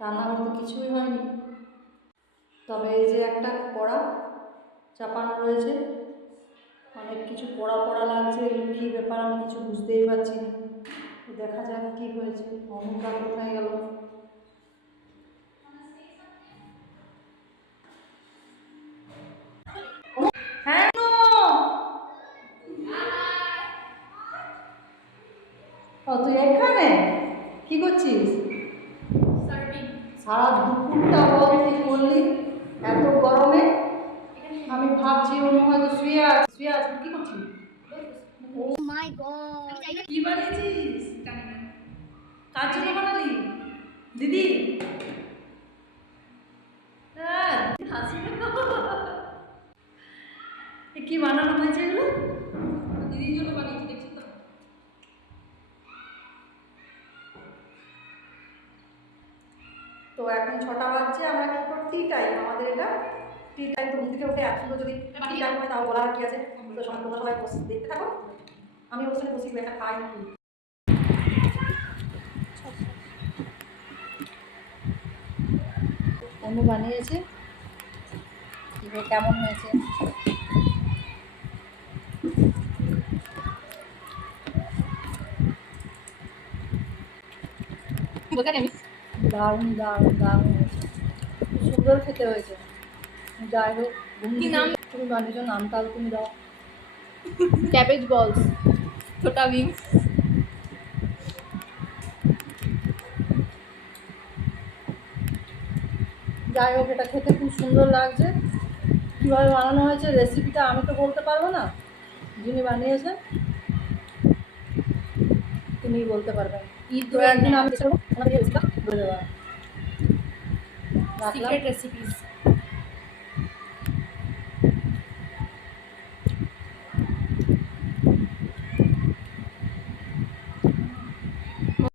রান্নাঘরে তো কিছুই হয়নি, তবে এই যে একটা কড়া চাপানো রয়েছে, অনেক কিছু পড়া পড়া লাগছে। এগুলো কী ব্যাপার আমি কিছু বুঝতেই পারছি না। দেখা যাক কী হয়েছে। অন্ধকার কোথায় গেল? হ্যাঁ, ও তুই এখানে কি করছিস? সারা দুপুরটা বল কি করলি এত গরমে? আমি ভাবছি অন্য হয়তো শুয়ে আছে কি করছিস? ও মাই গড, কি বানিয়েছিস? কার জন্য বানালি দিদি? হাসি কি বানানো হয়েছে এগুলো? দিদির জন্য বানিয়েছি, দেখছি তো। তো এখন 6টা বাজছে, আমরা কি করি টি টাইম, আমাদের এটা টি টাইম। ঘুম থেকে উঠে এত যদি টি টাইম হয় তাও বলার কি আছে? তো তোমরা সবাই বসে দেখতে থাকো, আমি ওখানে বসি একটা খাই নাকি। অনু বানিয়েছে, কেমন হয়েছে? দারুণ দারুণ দারুণ হয়েছে, সুন্দর খেতে হয়েছে। যাই হোক, কি নাম তুমি বানিয়েছো? নামটা তুমি দাও। कैबेज बॉल्स, छोटा विंग्स। যাই হোক, এটা খেতে খুব সুন্দর লাগছে। কীভাবে বানানো হয়েছে রেসিপিটা আমি তো বলতে পারবো না, যিনি বানিয়েছে তিনি বলতে পারবেন। তো একদিন আমি বলে দেওয়া सीक्रेट रेसिपीज।